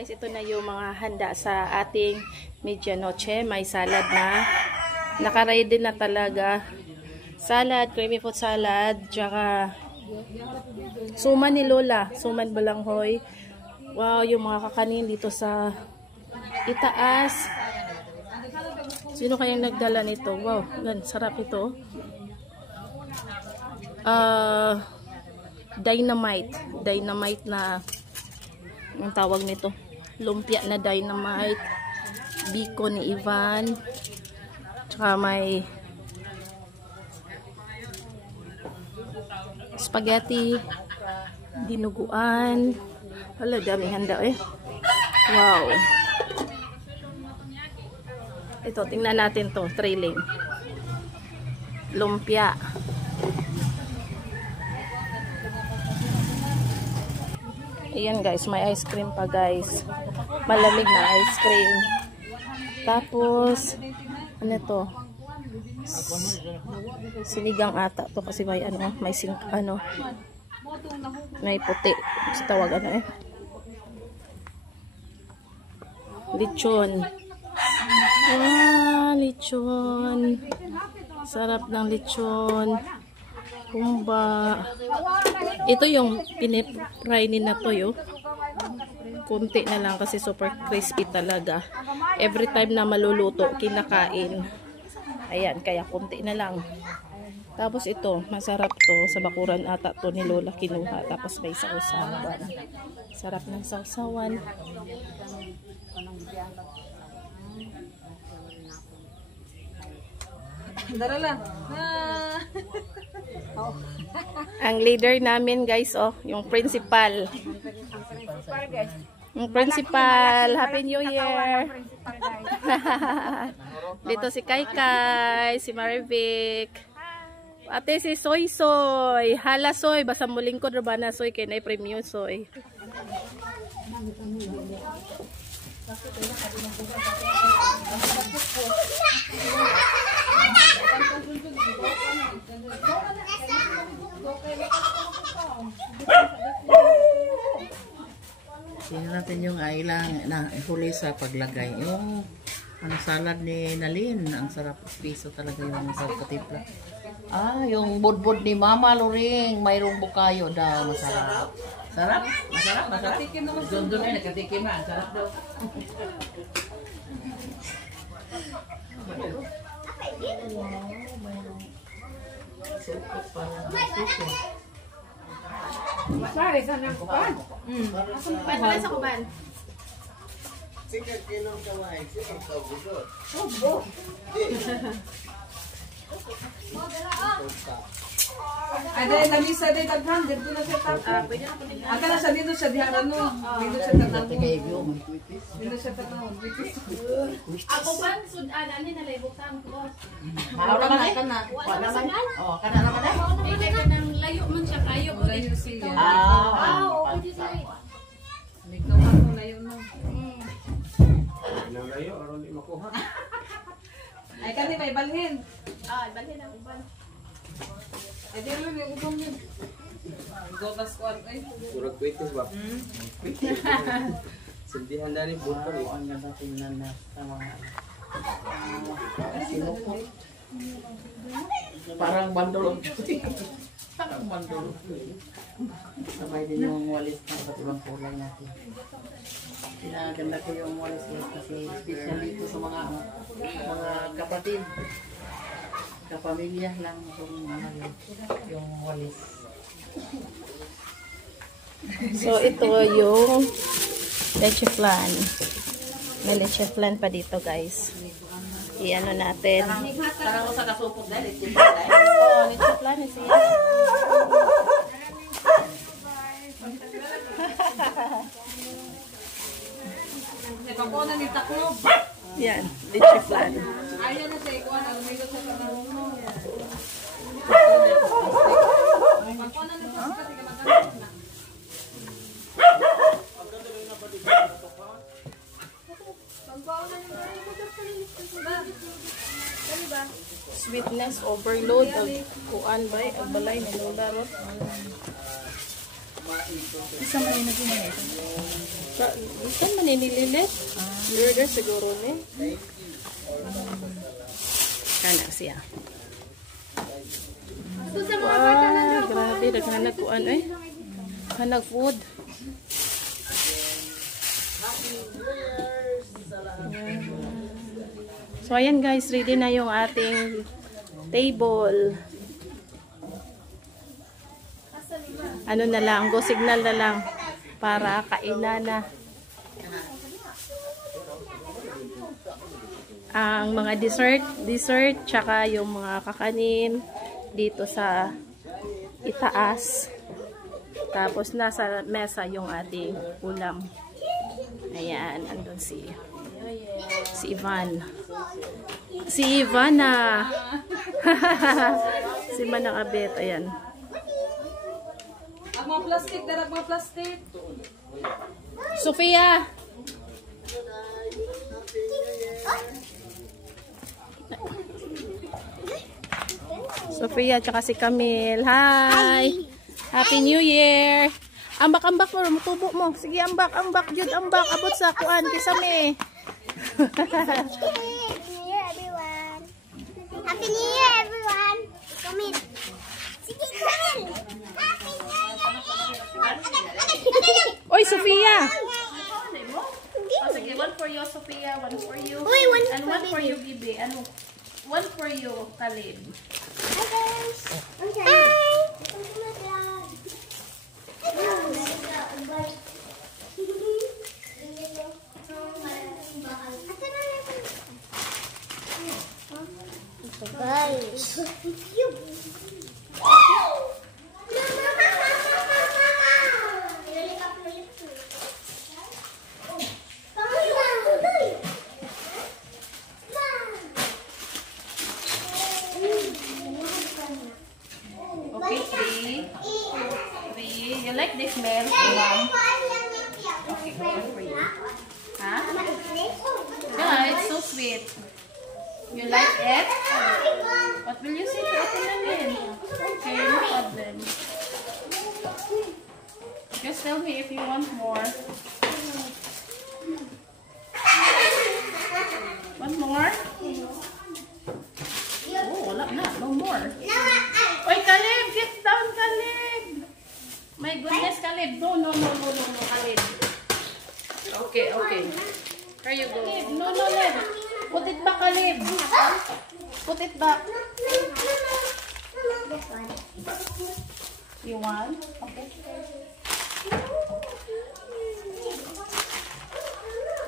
guys, ito na yung mga handa sa ating medianoche. May salad na. Nakaready na talaga. Salad, creamy fruit salad, tsaka suman ni Lola. Suman balanghoy. Wow, yung mga kakanin dito sa itaas. Sino kayang nagdala nito? Wow, sarap ito. Dynamite. Dynamite na ang tawag nito. Lumpia na dynamite. Biko ni Ivan. Tsaka may spaghetti. Dinuguan. Wala, daming handa eh. Wow. Ito, tingnan natin to. Trailing. Lumpia. Ayan guys, may ice cream pa guys. Malamig na ice cream. Tapos, ano to? Sinigang ata to kasi may ano, may may puti. Sa tawag ano eh. Lechon. Ah, lechon. Sarap ng lechon. Kumba. Ito yung pinipry ni na to yo. Kunti na lang kasi super crispy talaga. Every time na maluluto, kinakain. Ayan, kaya kunti na lang. Tapos ito, masarap to. Sa bakuran ata to ni Lola kinuha. Tapos may sausawan. Sarap ng sausawan. Darala. Ang leader namin guys, oh, yung principal. Yung principal, Happy New Year. Dito si Kaikai, si Marivic. Ate si Soy Soy. Hala Soy, basta muling ko na ba na Soy kay na premium Soy. Tingnan natin yung ilang na huli sa paglagay. Yung ang salad ni Nalin, ang sarap, piso talaga yung pagkatimpla. Ah, yung budbud ni Mama Loring, mayroong bukayo daw, masarap. Sarap? Masarap? Masarap? Doon ay nakatikim na, sarap daw. Masari sa nang kuban. Padala sa kuban. Sikat kinong kawai, sikat ka budot. Obo. Ada lamisa de daghan dito na sa tap. Pwede na po din. Aka na sa dito sa diha ano. Dito sa tanaw. Dito sa tanaw. Ako ban sudan ani na libutang ko. Mao naman ay kana. Wala naman. Oh, kana naman ay. Dili ka nang layo man siya kayo. Layo siya. Ah, pwede dili. Ikaw ako layo na. Ilang layo, aron di makuha. Ay kani may balhin. Balhin ang uban. Ay di lang yung ubong yun. Gotas ko ay. Surag kwitis ba? Sindihan na rin buto eh. ang ganda tingnan na sa mga parang bandol. Parang bandol. Sabay din yung walis na iba't ibang kulay natin. Pinaganda ko yung walis kasi special dito sa mga kapatid. Kapamilya lang itong yung walis. So ito yung leche flan. May leche flan pa dito guys. Iano natin. Parang ko sa kasupot dahil. Oh, leche flan is yan. Pagkunan ni taklob. Yan, leche flan. Ayaw na sa ikuan ang migo sa tanaw. Pagkunan nito sa kasi magkano na. Sweetness overload. Kuan ba? Agbalay na lola ro. Isang kayo naging ito. Saan man nililit? Burger siguro ni. Kana siya. Wow, grabe. Naghanag kuan eh. Hanag food. So ayan guys, ready na yung ating table. Ano na lang, go signal na lang para kainan na. Ang mga dessert, tsaka yung mga kakanin dito sa itaas. Tapos nasa mesa yung ating ulam. Ayan, andun si Ivan. Si Ivana. Si Manang Abet, ayan. Ang mga plastic, darag mga plastic. Sofia! Sofia, tsaka si Camille. Hi! Happy New Year! Ambak-ambak mo, mutubo mo. Sige, ambak, Jud, ambak. Abot sa kuan, kisame. Happy New Year, everyone. Happy New Year, everyone. Come in. Sige, come in. Happy New Year. Oy, Sofia! Oh, sige, one for you, Sofia. One for you. Uy, one And for one for Bibi. you, Bibi. Ano? One for you, Khalid. Hi, guys. Okay. Welcome to my vlog. Guys. Okay, three. You like this, Mel? Mom? Okay, one for you. Huh? Yeah, it's so sweet. You like it? What will you say to Ate Nanin? Okay, no problem. Just tell me if you want more. Want more? Oh, wala na. No more. Oy, Caleb! Get down, Caleb! My goodness, Caleb. No, Caleb. Okay. Here you go. Caleb, no, Caleb. Put it back, Caleb. Put it back. You want? Okay.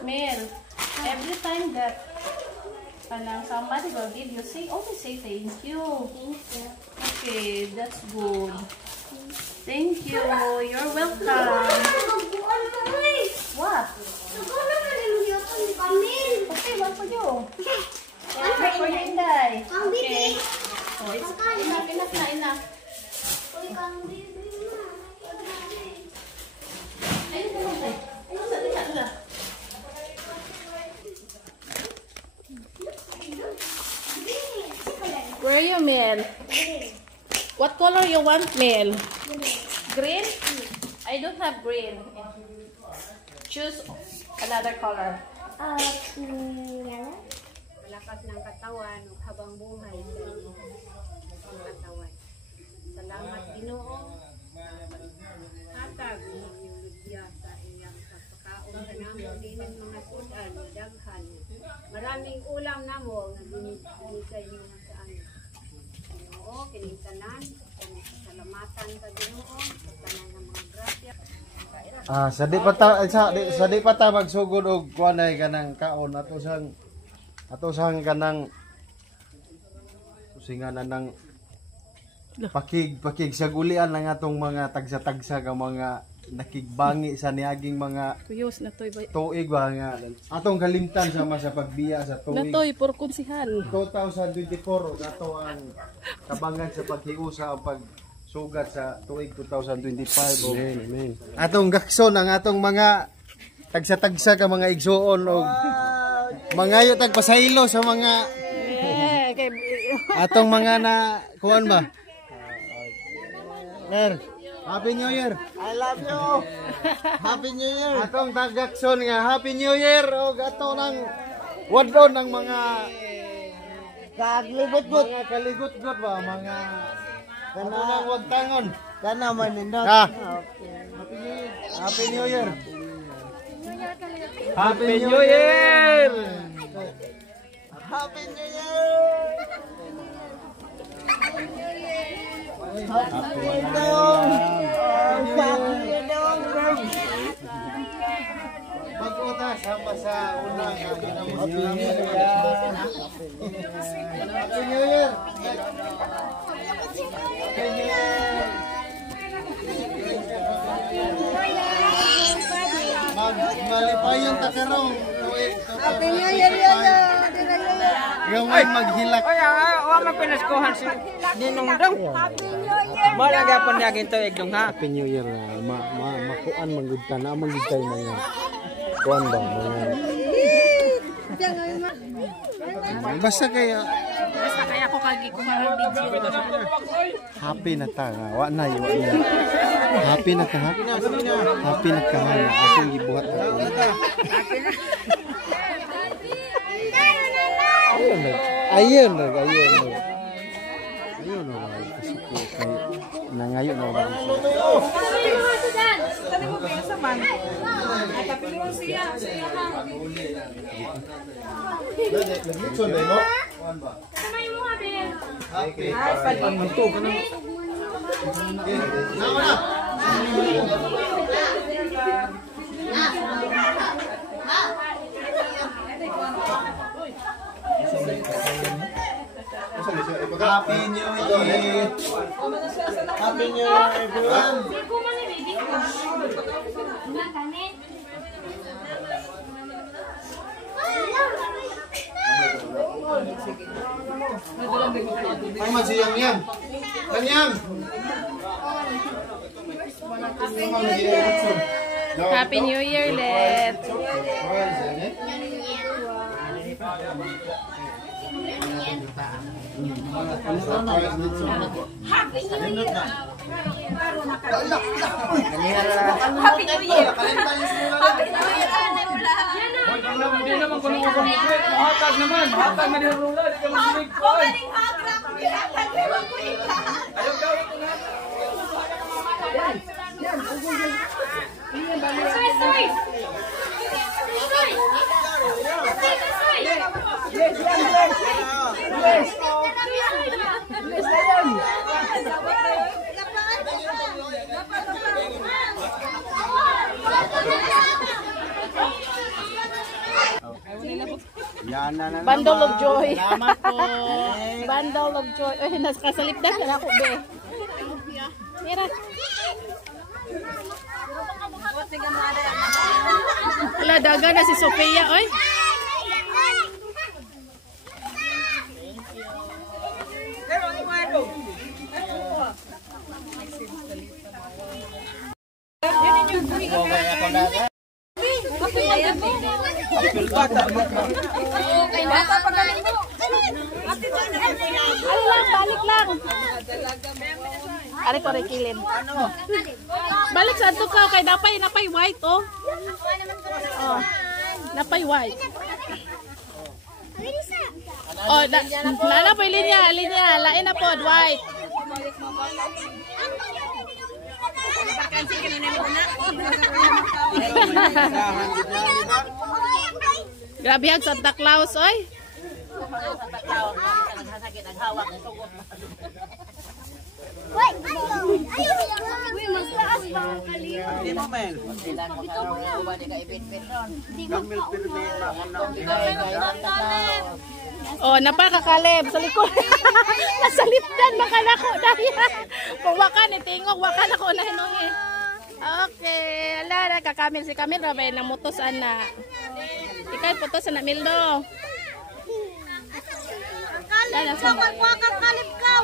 Mel, every time that somebody will give you, only say thank you. Okay, that's good. Thank you. You're welcome. What? Okay, one for you. One for you, Inday. Okay. Oh, it's enough. Ayun na. Where are you, Mel? What color you want, Mel? Green? I don't have green. Choose another color. Malakas ng katawan habang buhay sa inyong katawan. Salamat, Ginoo. Hatag inyong ludya sa iyang pagkakaon sa namon dinin mga sudan, daghan. Maraming ulam namo nga binigay niyo sa amin. Ginoo, kining tanan, salamatan sa Ginoo, sa tanan ng mga grasya. Sa di pa ta magsugod og kuanay kanang kaon ato sang kanang singanan ng pakig sa gulian ng atong mga tagsa-tagsa ka mga nakigbangi sa niaging mga Kuyos na toy ba? tuig ba nga atong kalimtan sama sa pagbiya sa tuig Natoy, por konsihal. 2024 nato ang kabangan sa paghiusa o pagsugat sa tuig 2025. Amen. Atong gakson ang atong mga tagsa-tagsa ka mga igsuon o mangayo tagpasaylo sa mga atong mga na kuan ba? Happy New Year. I love you. Happy New Year. Atong tagakson nga Happy New Year o ato ng wadon ng mga Kaglibot-but. mga kaligot-got ba mga ato ng wagtangon. Kana man nindot. Ah. Okay. Happy New Year. Happy New Year! Happy New Year. Happy New Year. Mag-uta sama sa unang Happy New Year. Happy New Year. Happy New Year. Malipayong takarong. Happy New Year, Yaya! Gawin maghilak. Ay, wa man pinaskuhan si Ninong Dong. Happy New Year! Malagapon niya ginto igdong ha. Happy New Year. Makuan manggudta na manggudtay mga kuan ba mga basta kaya ako kagi ko video. happy na ta nga wa na yo happy na ka happy na ka nga akong gibuhat ako ayun na kasuko kay nangayo na ba Happy New Year! Happy New Year, everyone! Ay, magsiyang yan! Kanyang! Happy New Year, Let. Happy New Year! Hindi naman ko nung mahatag naman. Mahatag na din rula. Di ka masinig ko. Ayaw daw ito na. Bundle of joy. Salamat po. Bundle of joy. Ay, nakasalipdan na ako, be. Mira. Wala, daga na si Sophia, oy. Balik lang. Ari ko rin kilin. Balik sa ito ka. Kay napay white, oh. Oh. Napay white. Oh, nana po linya. Lain na po, white. Grabe ang Santa Claus, oy. Uy, mas taas ba ang kaliyo? Hindi mo, Mel. Oh, napakakalib sa likod. Nasalipdan makanako daya. Kung wakan itingog, wakan ako na hinungi. Okay, ala kakamil si Kamil rabay nang mutos ana. Ikay putos na Mildo. Kalib ka, magwakang kalib ka.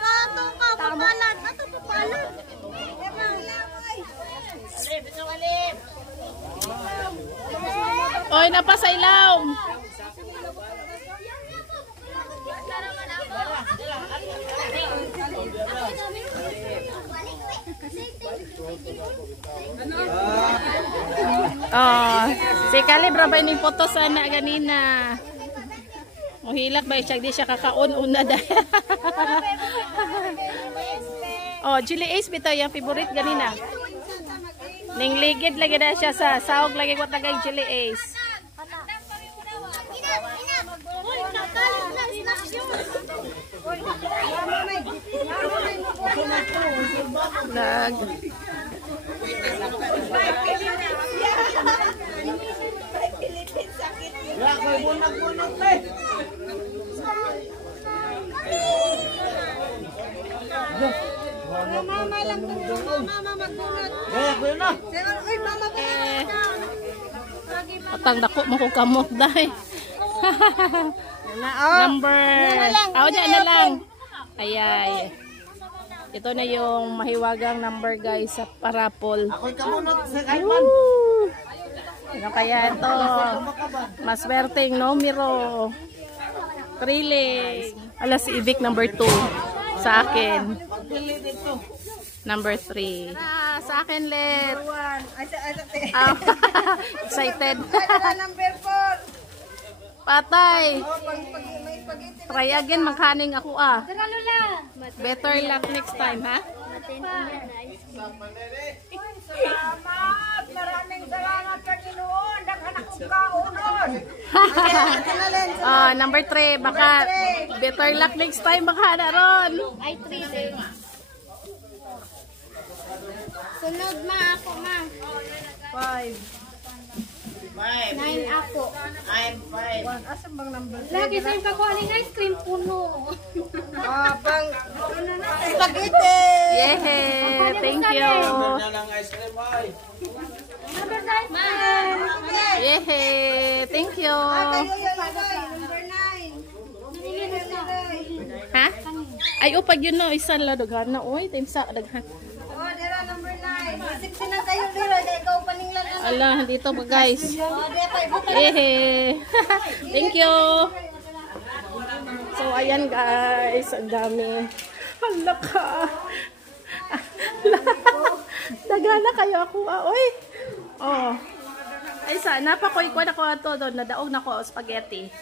Kato ka, papalan. Ato papalan. Oy, napa sa ilaw. Oh, si Caleb rabay ning photo sana ganina. Muhilak ba siya di siya kakaon una dahil. Oh, Chili Ace bitaw yung favorite ganina. Ning ligid lagi na siya sa saog lagi ko tagay Chili Ace. Lag. Ya, ko'y bunag-bunag pe. Mama lang po. Mama magbunot. Eh, kuya na. Uy, mama ba? Atang dako mo kung kamot dahil. Number. Oh, dyan na lang. Ayay. Ito na yung mahiwagang number guys sa parapol. Ako'y kamunot sa kaiman. Woo! Ano kaya ito? Maswerteng numero. Thrilling. Ala si Ivic number 2. Sa akin. Pagpili dito. Number 3. Sa akin let. Ay, Excited. number 4. Patay. May spaghetti. Try again, maghaning ako ah. Tara, Lola. Better luck next time, ha? Salamat. Maraming salamat sa Ginoon. Naghanak ko kaunon. Number 3, baka better luck next time, baka na ron. Ay, 3 days. Sunod ma ako, ma. 9 ako. I'm fine. Lagi sa'yo kakuha ng ice cream puno. Spaghetti! Yeah, thank you. Number 9. Yeah, thank you. Number 9. Ha? Ay, upag yun no, isa la daghan na. Uy, time sa daghan. Oh, dira number 9. 16 na kayo dira, ikaw paninglan na. Ala, dito ba guys? Oh, dira pa ibutan. Yeah. Thank you. So, ayan guys, ang dami. Hala ka. Dagana kayo ako. Uy. Oh. Ay, napakoy ko na ko ito doon. Nadaog na ko spaghetti.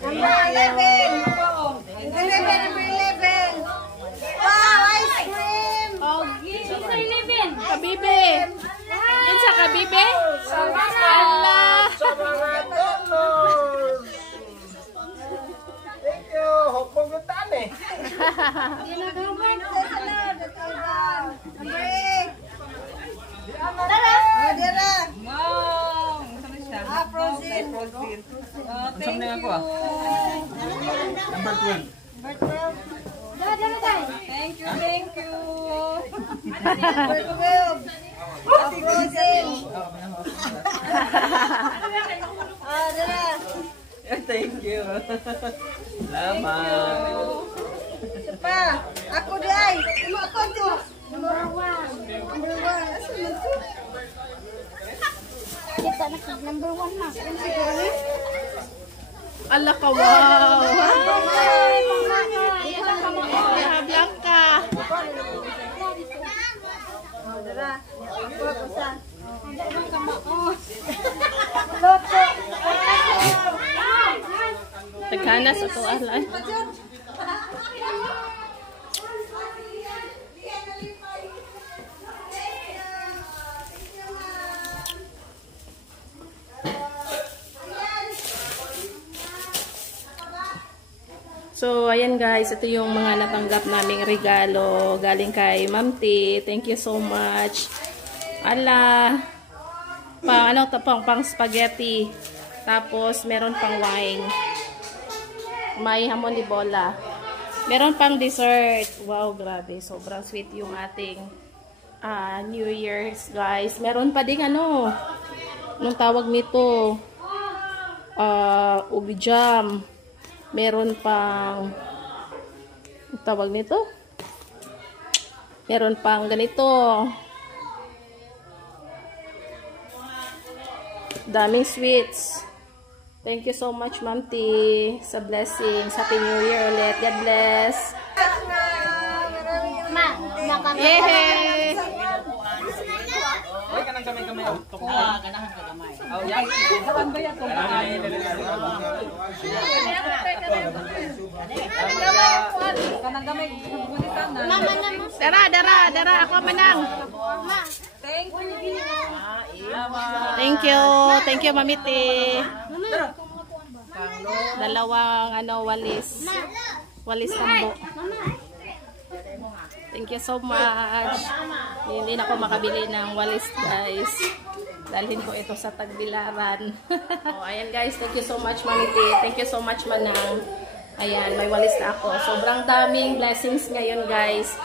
Number 11. Number 11. Wow, ice cream. Kabibe. Yan sa kabibe? Allah. Thank you. Hopong yung tani. Number 8. Tara. Oh, dira. Ah, frozen. Thank you. Number 12. Number 12. Thank you, thank you. Number 12. Ah, frozen. Ah, dira. Thank you. Salamat. Isa pa. Ako di ay. Ako to. Number 1. Number 1. Asa man to? Kita na kag number 1 na. Allah ka, wow. Ay, Blanca. oh, dira. Ako usa. Ang kamaos. Loto. Taghanas ako alay. So, ayan guys, ito yung mga natanggap naming regalo galing kay Ma'am T. Thank you so much. Ala, pang spaghetti. Tapos, meron pang wine. May hamon di bola. Meron pang dessert. Wow, grabe. Sobrang sweet yung ating New Year's, guys. Meron pa ding anong tawag nito? Ubi jam. Meron pang tawag nito? Meron pang ganito. Daming sweets. Thank you so much, Ma'am T, sa blessings. Happy New Year ulit. God bless. Yay! Ay, kanang kamay-kamay. Ganahan ka gamay. Oh, yan. Dara. Ako manang. Thank you, Mami T. Dalawang walis. Walis tambo. Thank you so much. Hindi na ako makabili ng walis, guys. Dalhin ko ito sa Tagbilaran. Ayan, guys. Thank you so much, Mami T. Thank you so much, Manang. Ayan, may walis na ako. Sobrang daming blessings ngayon, guys.